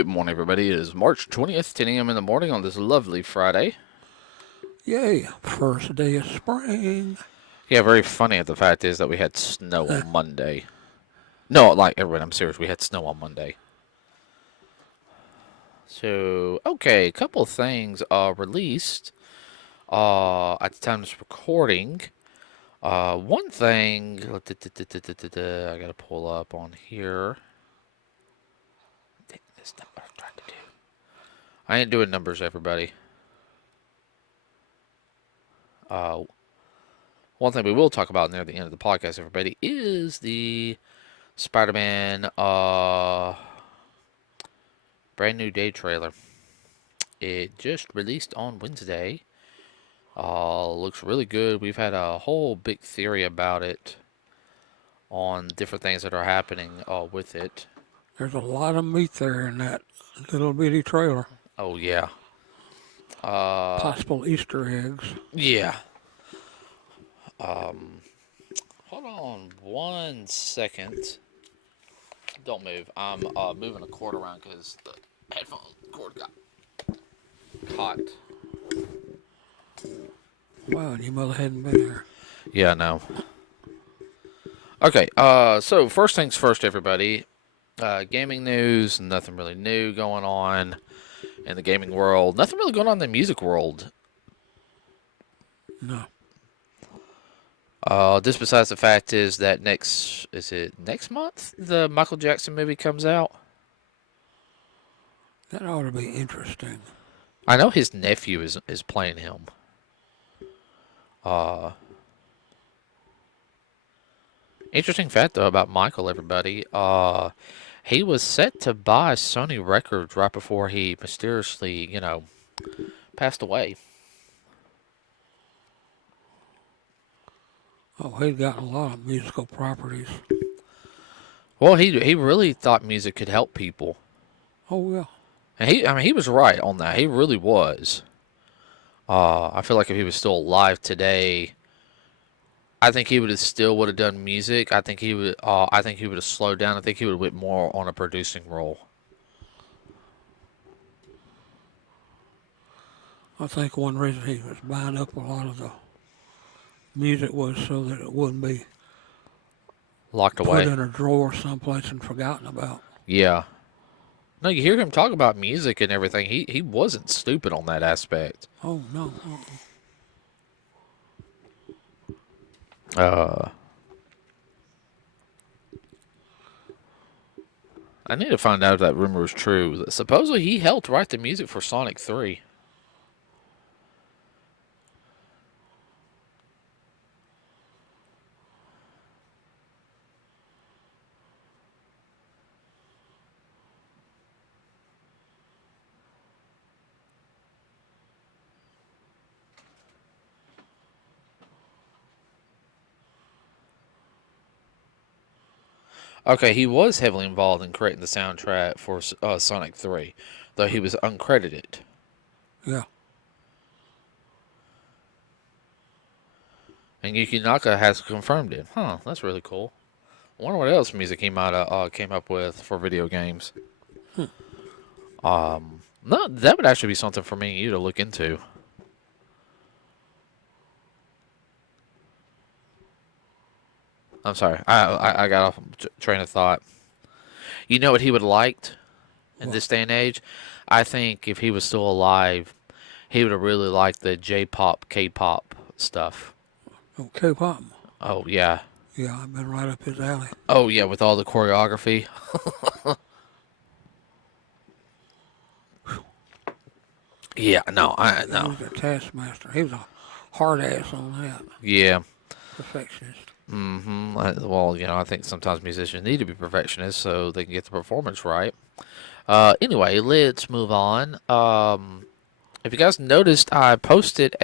Good morning, everybody. It is March 20th, 10 a.m. in the morning on this lovely Friday. Yay, first day of spring. Yeah, very funny. The fact is that we had snow on Monday. No, like, everyone, I'm serious. We had snow on Monday. So, okay, a couple of things released at the time of this recording. One thing, I gotta pull up on here. Dang, that's not what I'm trying to do. I ain't doing numbers, everybody. One thing we will talk about near the end of the podcast, everybody, is the Spiderman brand new day trailer. It just released on Wednesday. Looks really good. We've had a whole big theory about it on different things that are happening with it. There's a lot of meat there in that little bitty trailer. Oh yeah. Possible Easter eggs. Yeah. Hold on 1 second. Don't move. I'm moving a cord around because the headphone cord got caught. Wow, and your mother hadn't been there. Yeah, no. Okay, so first things first, everybody. Gaming news, nothing really new going on in the gaming world. Nothing really going on in the music world. No. Just besides the fact is that next month the Michael Jackson movie comes out? That ought to be interesting. I know his nephew is playing him. Interesting fact though about Michael, everybody. He was set to buy Sony Records right before he mysteriously, passed away. Oh, he'd gotten a lot of musical properties. Well, he really thought music could help people. Oh, yeah. And he was right on that. He really was. I feel like if he was still alive today, I think he would have done music. I think he would. I think he would have slowed down. I think he would have went more on a producing role. I think one reason he was buying up a lot of the music was so that it wouldn't be Locked put away. in a drawer someplace and forgotten about. Yeah. No, you hear him talk about music and everything. He wasn't stupid on that aspect. Oh, no. I need to find out if that rumor is true. Supposedly he helped write the music for Sonic 3. Okay, he was heavily involved in creating the soundtrack for Sonic 3, though he was uncredited. Yeah. And Yuki Naka has confirmed it. Huh, that's really cool. I wonder what else music he might have came up with for video games. No, that would actually be something for me and you to look into. I'm sorry, I got off train of thought. You know what he would have liked in this day and age? I think if he was still alive, he would have really liked the J-pop, K-pop stuff. Oh, K-pop. Oh, yeah. Yeah, I've been right up his alley. Oh, yeah, with all the choreography. Yeah, no, I He know. was a taskmaster. He was a hard ass on that. Yeah. Perfectionist. Mm-hmm. Well, I think sometimes musicians need to be perfectionists so they can get the performance right. Anyway, let's move on. If you guys noticed, I posted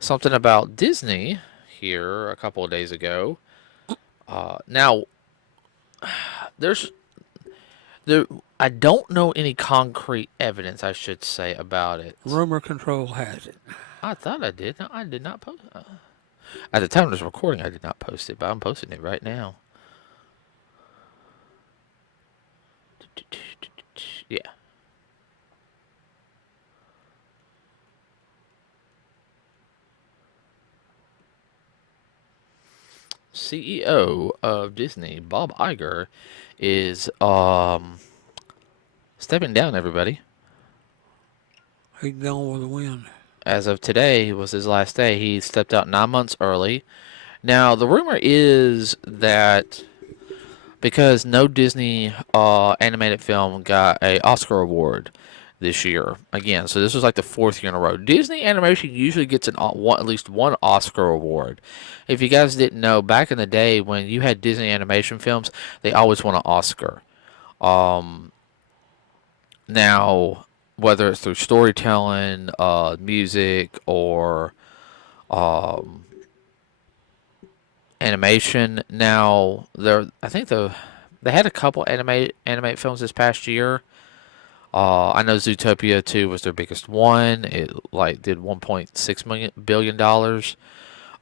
something about Disney here a couple of days ago. Now, I don't know any concrete evidence, I should say, about it. Rumor control has it. I thought I did. No, I did not post. At the time of this recording, I did not post it, but I'm posting it right now. Yeah. CEO of Disney, Bob Iger, is stepping down. Everybody, He's gone with the wind. as of today was his last day. He stepped out 9 months early. Now the rumor is that because no Disney animated film got a Oscar award this year again, so this was like the fourth year in a row. Disney animation usually gets at least one Oscar award. If you guys didn't know, back in the day when you had Disney animation films, they always won an Oscar. Um, Now, whether it's through storytelling, music, or um, animation, now I think they had a couple animate films this past year. I know Zootopia 2 was their biggest one. It like did 1.6 billion dollars.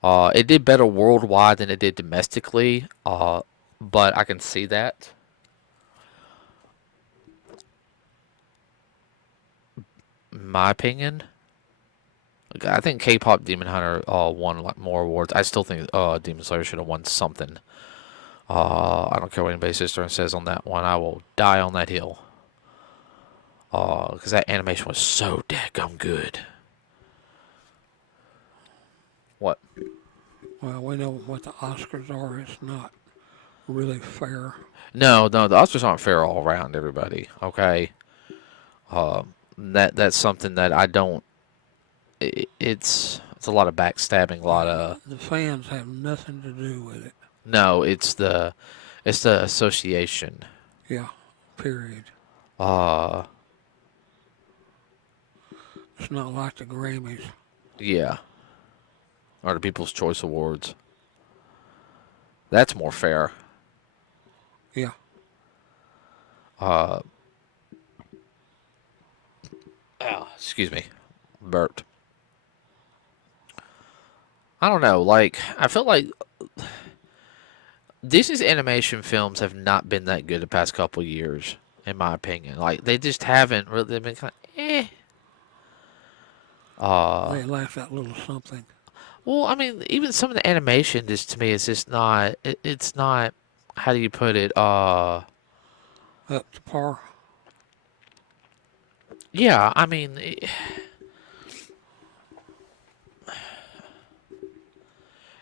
It did better worldwide than it did domestically. But I can see that. In my opinion, I think K-pop Demon Hunter won like more awards. I still think Demon Slayer should have won something. I don't care what anybody sits there and says on that one. I will die on that hill. Because that animation was so daggum good. What? Well, we know what the Oscars are. It's not really fair. No, no, the Oscars aren't fair all around. Everybody, okay. That's something that I don't. It's a lot of backstabbing. A lot of The fans have nothing to do with it. no. It's the association. Yeah, period. Uh, It's not like the Grammys. yeah, or the People's Choice Awards. That's more fair. Yeah, Uh, excuse me, burped. I don't know. Like I feel like Disney's animation films have not been that good the past couple years, in my opinion. Like they just haven't really. They've been kind of eh. Uh, they laugh that little something. well, I mean, even some of the animation, just to me, is just not. It's not. How do you put it? Up to par. Yeah.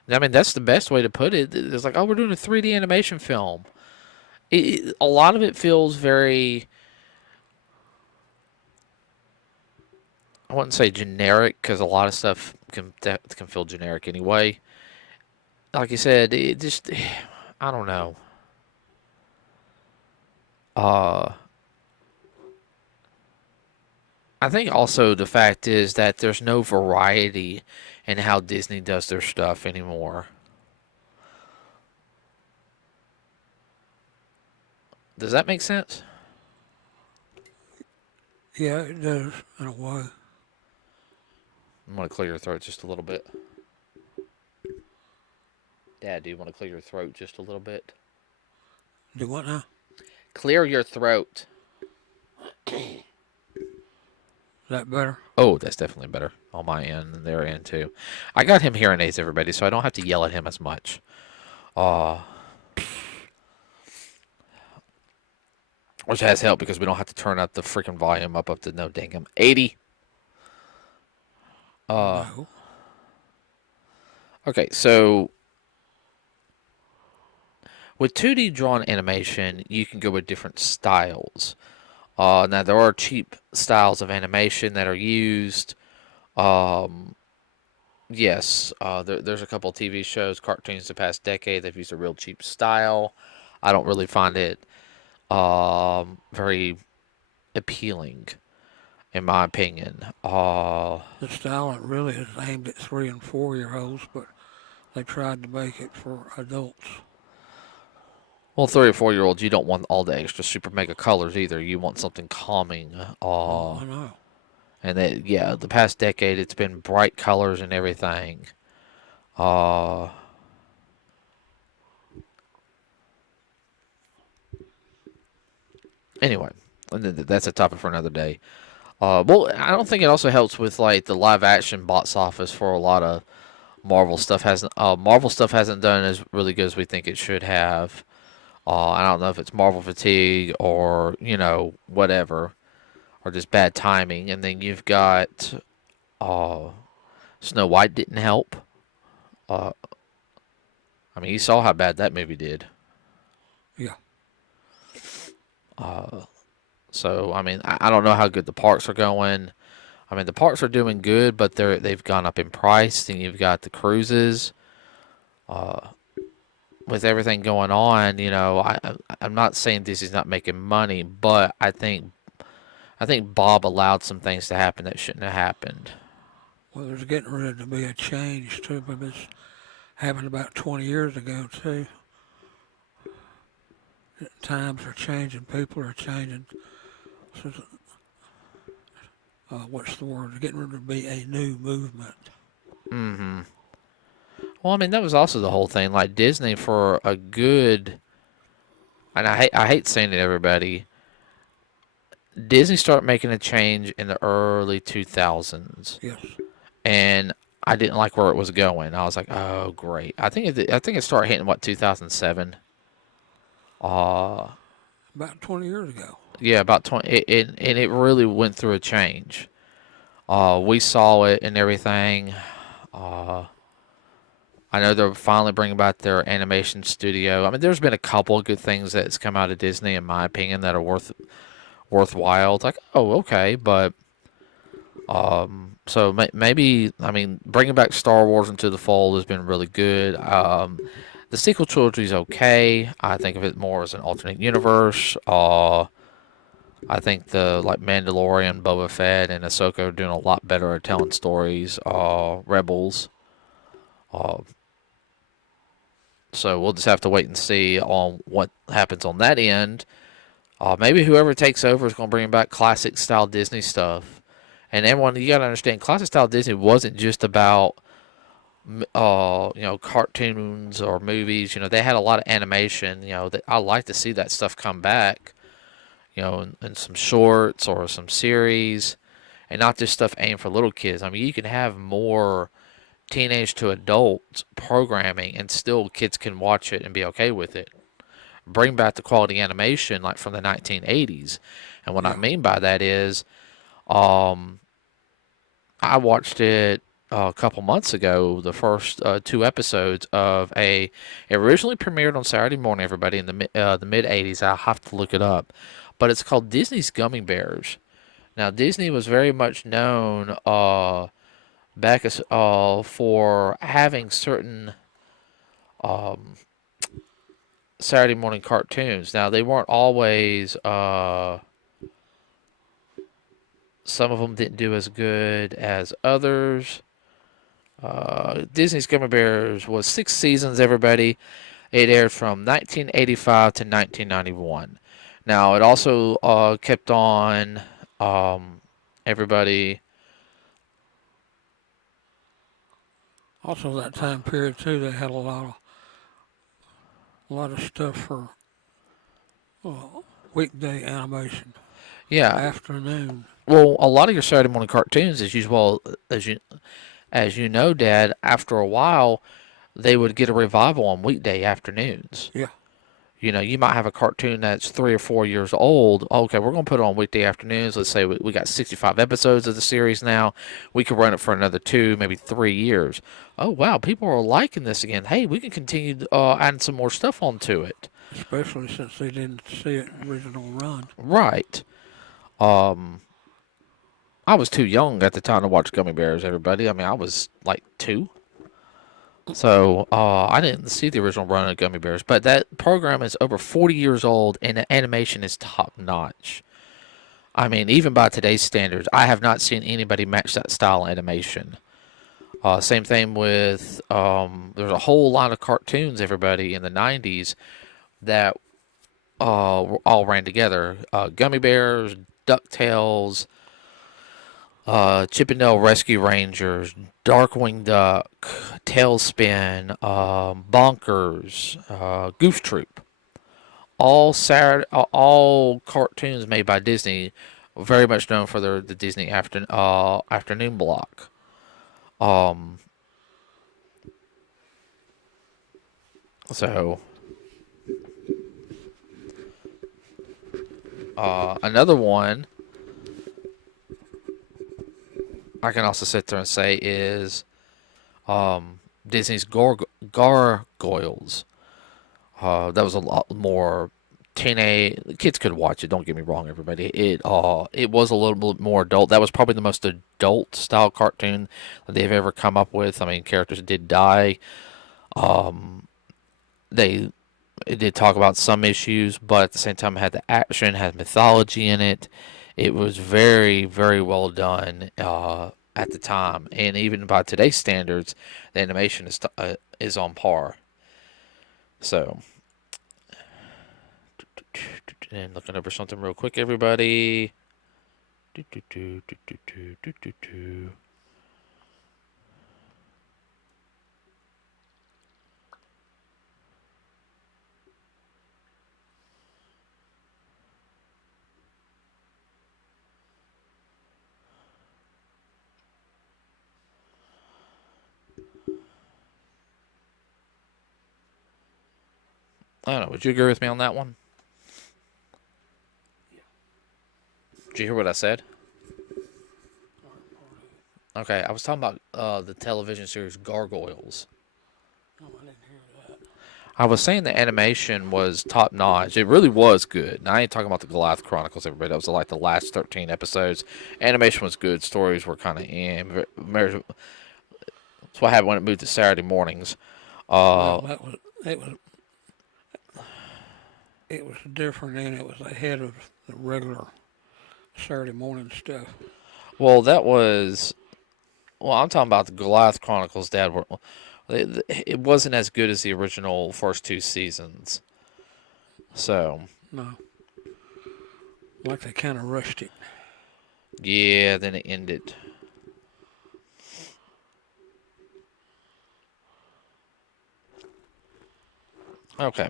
I mean, that's the best way to put it. It's like, oh, we're doing a 3D animation film. A lot of it feels very. I wouldn't say generic because a lot of stuff can feel generic anyway. Like you said, it just. I don't know. Uh, I think also the fact is that there's no variety in how Disney does their stuff anymore. Does that make sense? Yeah, it does in a way. I'm gonna clear your throat just a little bit. Dad, do you want to clear your throat just a little bit? Do what now? Clear your throat. Is that better? Oh, that's definitely better on my end and their end too. I got him hearing aids, everybody, so I don't have to yell at him as much. Uh, which has helped because we don't have to turn up the freaking volume up to no dang 80. No. Okay, so with 2D drawn animation, you can go with different styles. Now there are cheap styles of animation that are used. Um, yes, there's a couple of TV shows, cartoons the past decade that've used a real cheap style. I don't really find it very appealing, in my opinion. The style it really is aimed at 3 and 4 year olds, but they tried to make it for adults. Well, 3 or 4 year olds, you don't want all the extra super mega colors either. You want something calming. Oh, I know. And that, yeah, the past decade, it's been bright colors and everything. Uh, anyway, That's a topic for another day. Well, I don't think it also helps with like the live action box office for a lot of Marvel stuff hasn't done as really good as we think it should have. I don't know if it's Marvel fatigue or whatever, or just bad timing. And then you've got uh, Snow White didn't help. Uh, I mean, you saw how bad that movie did. Yeah. So I mean, I don't know how good the parks are going. I mean, the parks are doing good, but they've gone up in price. Then you've got the cruises. With everything going on, I'm not saying Disney's not making money, but I think Bob allowed some things to happen that shouldn't have happened. Well, there's getting ready to be a change too, but this happened about 20 years ago too. Times are changing, people are changing. So, what's the word? There's getting ready to be a new movement. Mm-hmm. Well, I mean, that was also the whole thing. Like Disney for a good, and I hate saying it, everybody. Disney started making a change in the early 2000s, Yes. and I didn't like where it was going. I was like, oh great. I think it started hitting what 2007. Uh, About 20 years ago. yeah, about 20, and it really went through a change. We saw it and everything. Uh, I know they're finally bringing back their animation studio. I mean, there's been a couple of good things that's come out of Disney, in my opinion, that are worthwhile. It's like, oh, okay, but so maybe I mean, bringing back Star Wars into the fold has been really good. The sequel trilogy is okay. I think of it more as an alternate universe. I think the like Mandalorian, Boba Fett, and Ahsoka are doing a lot better at telling stories. Rebels. Uh, so we'll just have to wait and see on what happens on that end. Maybe whoever takes over is going to bring back classic style Disney stuff. And everyone, you got to understand, classic style Disney wasn't just about cartoons or movies. They had a lot of animation. That I like to see that stuff come back. In some shorts or some series, and not just stuff aimed for little kids. I mean, you can have more teenage to adult programming, and still kids can watch it and be okay with it. Bring back the quality animation like from the 1980s, and what I Yeah. mean by that is, um, I watched it a couple months ago. The first two episodes of it originally premiered on Saturday morning. Everybody in the mid 80s. I'll have to look it up, but it's called Disney's Gummy Bears. Now Disney was very much known back for having certain um, Saturday morning cartoons. Now they weren't always. Some of them didn't do as good as others. Disney's Gummy Bears was 6 seasons, everybody. It aired from 1985 to 1991. Now, it also kept on, everybody. Also, that time period too, they had a lot of stuff for weekday animation, Yeah, afternoon. well, a lot of your Saturday morning cartoons, as usual, as you know, Dad, after a while, they would get a revival on weekday afternoons. Yeah. You might have a cartoon that's 3 or 4 years old. Okay, we're going to put it on weekday afternoons. Let's say we got 65 episodes of the series now. We could run it for another 2, maybe 3 years. Oh, wow, people are liking this again. Hey, we can continue adding some more stuff onto it. Especially since they didn't see it original run. Right. Um, I was too young at the time to watch Gummy Bears, everybody. I mean, I was like 2. So I didn't see the original run of Gummy Bears, but that program is over 40 years old, and the animation is top notch. I mean, even by today's standards, I have not seen anybody match that style of animation. Same thing with there's a whole lot of cartoons, everybody, in the 90s that all ran together. Gummy Bears, DuckTales, Chippendale Rescue Rangers, Darkwing Duck, Tailspin, Bonkers, Goof Troop. all cartoons made by Disney, very much known for the Disney afternoon block. Um, so another one I can also sit there and say is Disney's Gargoyles. That was a lot more teenage. Kids could watch it. Don't get me wrong, everybody. It was a little bit more adult. That was probably the most adult style cartoon that they've ever come up with. I mean, characters did die. They It did talk about some issues, but at the same time, it had the action, had mythology in it. It was very, very well done at the time, and even by today's standards, the animation is on par. So, and looking over something real quick, everybody. I don't know. Would you agree with me on that one? Did you hear what I said? Okay, I was talking about the television series Gargoyles. Oh, I didn't hear that. I was saying the animation was top notch. It really was good. And I ain't talking about the Goliath Chronicles, everybody. That was like the last 13 episodes. Animation was good. Stories were kind of that's what happened when it moved to Saturday mornings. Well, Uh, it was different, and it was ahead of the regular Saturday morning stuff. well, that was. Well, I'm talking about the Goliath Chronicles, Dad. It wasn't as good as the original first two seasons. So, No, like they kind of rushed it. yeah, then it ended. Okay.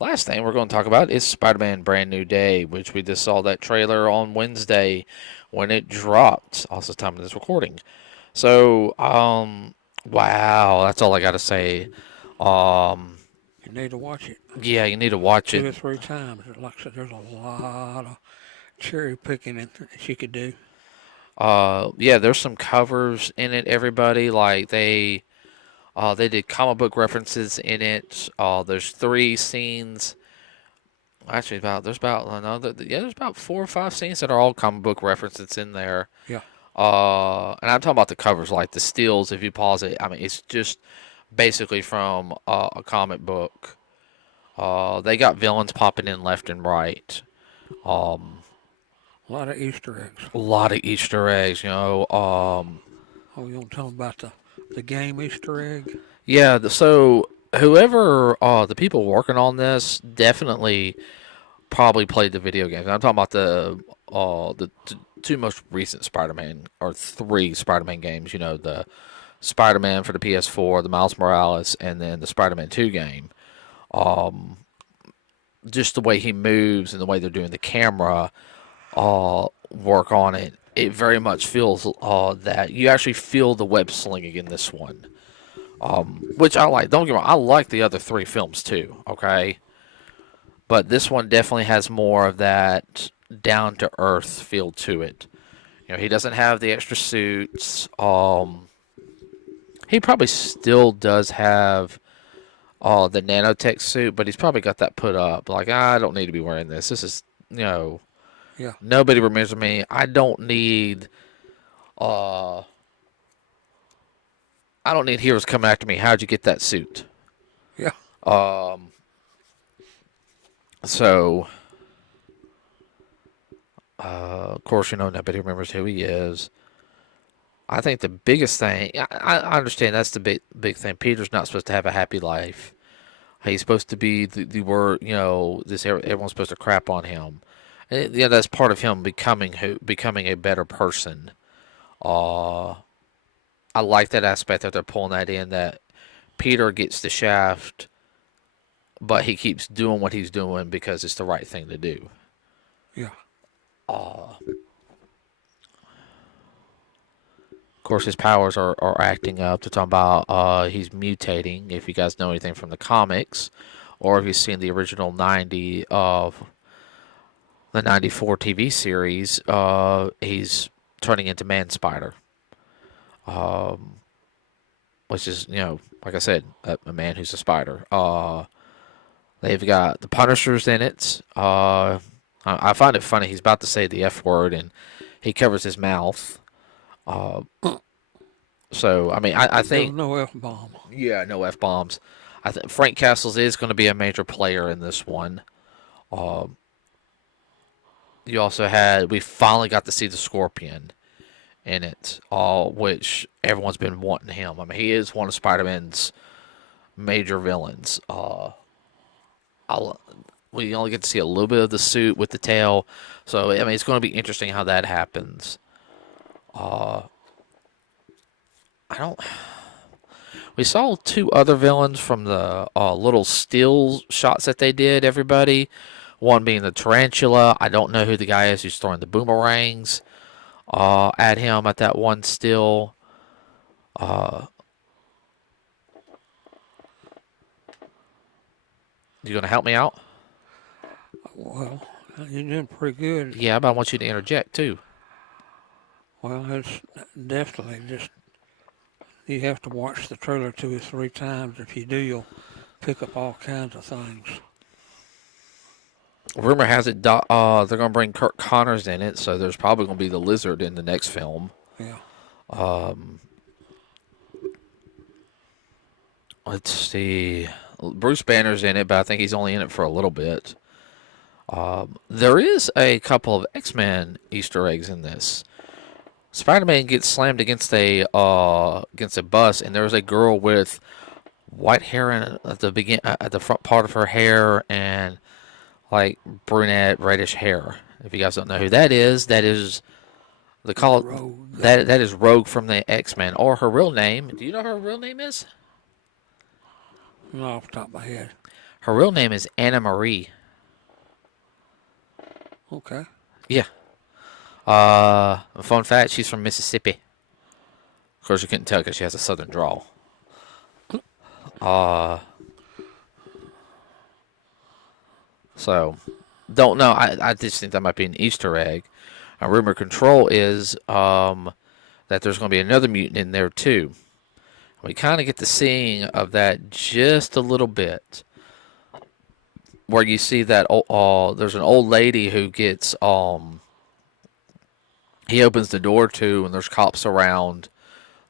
Last thing we're going to talk about is Spider-Man Brand New Day, which we just saw that trailer on Wednesday when it dropped. Also, time of this recording. So, wow, that's all I got to say. Um, You need to watch it yeah, you need to watch it. 2 or 3 times. Like I said, there's a lot of cherry picking that you could do. Yeah, there's some covers in it. Everybody they did comic book references in it. There's 3 scenes. Actually, there's about no, there's about 4 or 5 scenes that are all comic book references in there. Yeah, And I'm talking about the covers, like the stills. If you pause it, I mean, it's just basically from a comic book. They got villains popping in left and right. Um, a lot of Easter eggs. a lot of Easter eggs, you know. Oh, you want to tell them about the game Easter egg? Yeah. So whoever, the people working on this, definitely probably played the video games. I'm talking about the two most recent Spider-Man or 3 Spider-Man games. You know, the Spider-Man for the PS4, the Miles Morales, and then the Spider-Man 2 game. Just the way he moves and the way they're doing the camera work on it, it very much feels that you actually feel the web slinging in this one, which I like. Don't get me wrong, I like the other 3 films too. Okay, but this one definitely has more of that down to earth feel to it. You know, he doesn't have the extra suits. He probably still does have the nanotech suit, but he's probably got that put up. Like, I don't need to be wearing this. This is, you know, Yeah, nobody remembers me. Uh, I don't need heroes coming after me. How'd you get that suit? yeah. Um, so, of course, you know, nobody remembers who he is. I think the biggest thing, I understand that's the big thing. Peter's not supposed to have a happy life. He's supposed to be the word, you know, everyone's supposed to crap on him. And, yeah, that's part of him becoming a better person. Uh, I like that aspect that they're pulling that in, that Peter gets the shaft but he keeps doing what he's doing because it's the right thing to do. Yeah. Of course, his powers are acting up. They're talking about he's mutating. If you guys know anything from the comics, or if you've seen the original 90 of the 94 TV series, he's turning into Man Spider. Which is, like I said, a man who's a spider. They've got the Punishers in it. I find it funny. He's about to say the F word and he covers his mouth. Uh, so, I mean, I There was think, no F bomb. yeah, no F bombs. I think Frank Castles is going to be a major player in this one. Um, we finally got to see the Scorpion in it, which everyone's been wanting him. I mean, he is one of Spider-Man's major villains. We only get to see a little bit of the suit with the tail, so I mean, it's going to be interesting how that happens. Uh, I don't. We saw two other villains from the little still shots that they did. Everybody, one being the tarantula. I don't know who the guy is who's throwing the boomerangs at him at that one still. You gonna help me out? Well, you did pretty good. Yeah, but I want you to interject too. Well, it's definitely just you have to watch the trailer 2 or 3 times. If you do, you'll pick up all kinds of things. Rumor has it they're gonna bring Kirk Connors in it, so there's probably gonna be the Lizard in the next film. Yeah. Let's see. Bruce Banner's in it, but I think he's only in it for a little bit. There is a couple of X-Men Easter eggs in this. Spider-Man gets slammed against a bus, and there's a girl with white hair at the front part of her hair, and like brunette reddish hair. If you guys don't know who that is the call Rogue. that is Rogue from the X-Men, or her real name. Do you know what her real name is? Not off the top of my head. Her real name is Anna Marie. Okay. Yeah. Fun fact: she's from Mississippi. Of course, you couldn't tell because she has a southern drawl. So don't know. I just think that might be an Easter egg. A rumor control is that there's going to be another mutant in there too. We kind of get the seeing of that just a little bit, where you see that there's an old lady who gets he opens the door to, and there's cops around,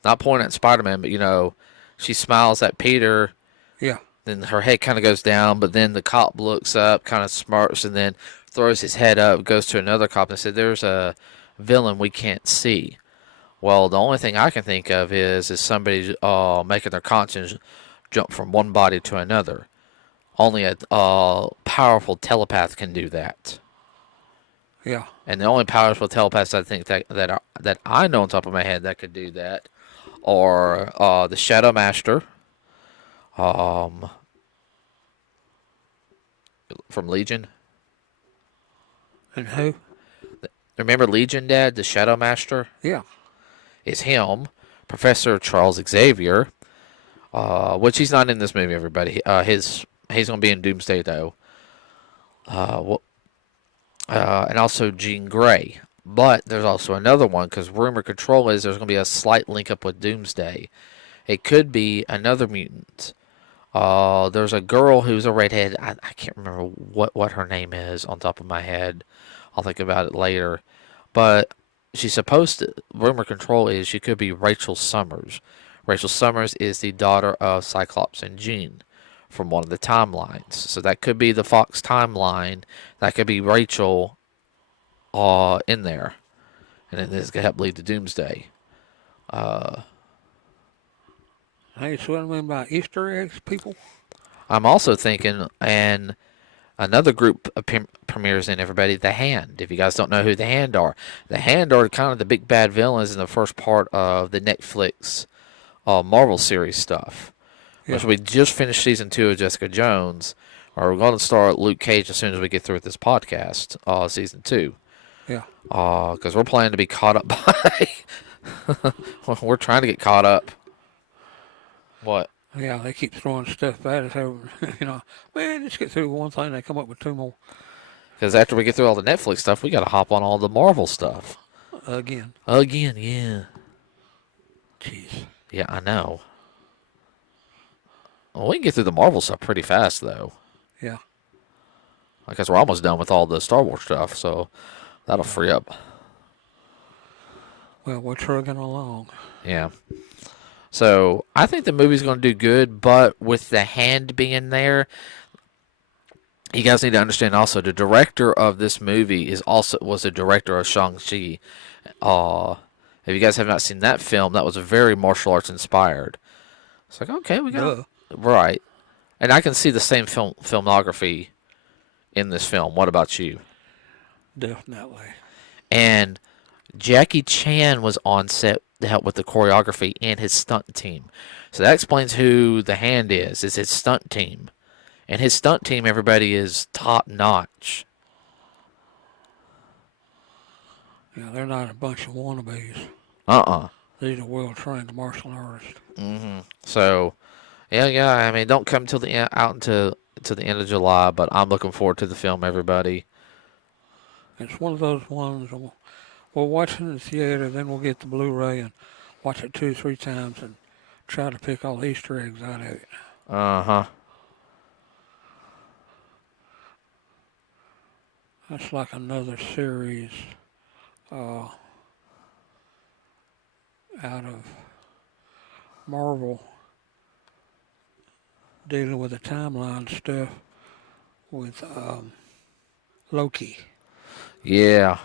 not pointing at Spider-Man, but she smiles at Peter. Yeah. Then her head kind of goes down, but then the cop looks up, kind of smirks, and then throws his head up, goes to another cop and said, "There's a villain we can't see." Well, the only thing I can think of is somebody making their conscience jump from one body to another. Only a powerful telepath can do that. Yeah. And the only powerful telepaths I think that I know on top of my head that could do that are the Shadow Master, from Legion. And who? Remember Legion, Dad? The Shadow Master? Yeah. Is him. Professor Charles Xavier, which he's not in this movie, everybody. He's going to be in Doomsday, though. And also Jean Grey. But there's also another one, because rumor control is there's going to be a slight link up with Doomsday. It could be another mutant. There's a girl who's a redhead. I can't remember what her name is on top of my head. I'll think about it later. But she's supposed to, rumor control is she could be Rachel Summers. Rachel Summers is the daughter of Cyclops and Jean from one of the timelines. So that could be the Fox timeline. That could be Rachel in there. And then this could help lead to Doomsday. Hey, so what I mean by Easter eggs, people? I'm also thinking, and another group premieres in everybody, The Hand. If you guys don't know who The Hand are kind of the big bad villains in the first part of the Netflix Marvel series stuff. Yeah. Which we just finished season 2 of Jessica Jones. Or we're going to start Luke Cage as soon as we get through with this podcast, season 2. Yeah. Because we're planning to be caught up by. We're trying to get caught up. What? Yeah, they keep throwing stuff at us over, man, just get through one thing, they come up with 2 more Because after we get through all the Netflix stuff, we got to hop on all the Marvel stuff. again. Again, yeah. Jeez. Yeah, I know. Well, we can get through the Marvel stuff pretty fast, though. Yeah. I guess we're almost done with all the Star Wars stuff, so that'll free up. Well, we're trugging along. Yeah. So I think the movie's going to do good, but with the hand being there, you guys need to understand also the director of this movie was the director of Shang-Chi. If you guys have not seen that film, that was very martial arts inspired. It's like, okay, we got right, and I can see the same filmography in this film. What about you? Definitely. And Jackie Chan was on set to help with the choreography and his stunt team. So that explains who the hand is. It's his stunt team. And his stunt team, everybody, is top notch. Yeah, they're not a bunch of wannabes. Uh-uh. These are well-trained martial artists. Mm-hmm. So, yeah. I mean, don't come till the end, out until to the end of July, but I'm looking forward to the film, everybody. It's one of those ones we'll watch it in the theater, then we'll get the Blu-ray and watch it 2 or 3 times and try to pick all the Easter eggs out of it. Uh-huh. That's like another series out of Marvel dealing with the timeline stuff with Loki. Yeah.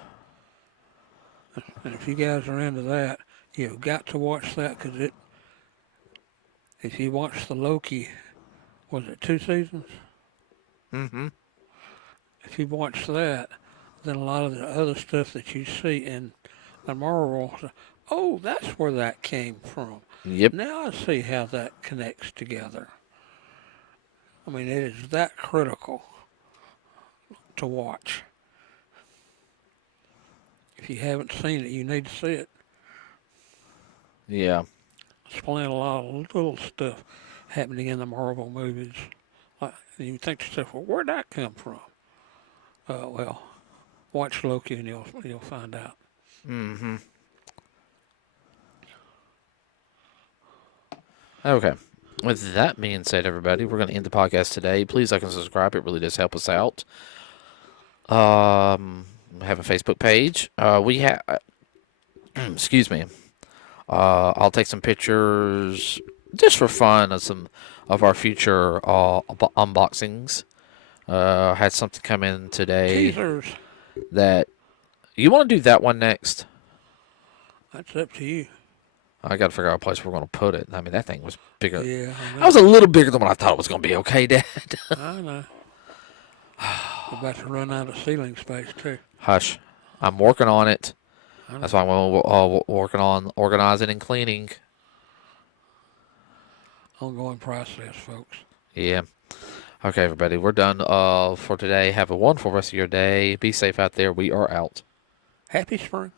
And if you guys are into that, you've got to watch that because if you watch the Loki, was it 2 seasons? Mm-hmm. If you watch that, then a lot of the other stuff that you see in the Marvel, oh, that's where that came from. Yep. Now I see how that connects together. I mean, it is that critical to watch. If you haven't seen it, you need to see it. Yeah. Explain a lot of little stuff happening in the Marvel movies. Like, you think to yourself, well, where'd that come from? Well, watch Loki and you'll find out. Mm-hmm. Okay. With that being said, everybody, we're going to end the podcast today. Please like and subscribe. It really does help us out. We have a Facebook page. We have, excuse me. I'll take some pictures just for fun of some of our future unboxings. Had something come in today. Teasers. That you want to do that one next. That's up to you. I got to figure out a place we're going to put it. I mean, that thing was bigger. Yeah, I was a little bigger than what I thought it was going to be. Okay, Dad. I know. We're about to run out of ceiling space too. Hush. I'm working on it. That's why I'm working on organizing and cleaning. Ongoing process, folks. Yeah. Okay, everybody. We're done for today. Have a wonderful rest of your day. Be safe out there. We are out. Happy spring.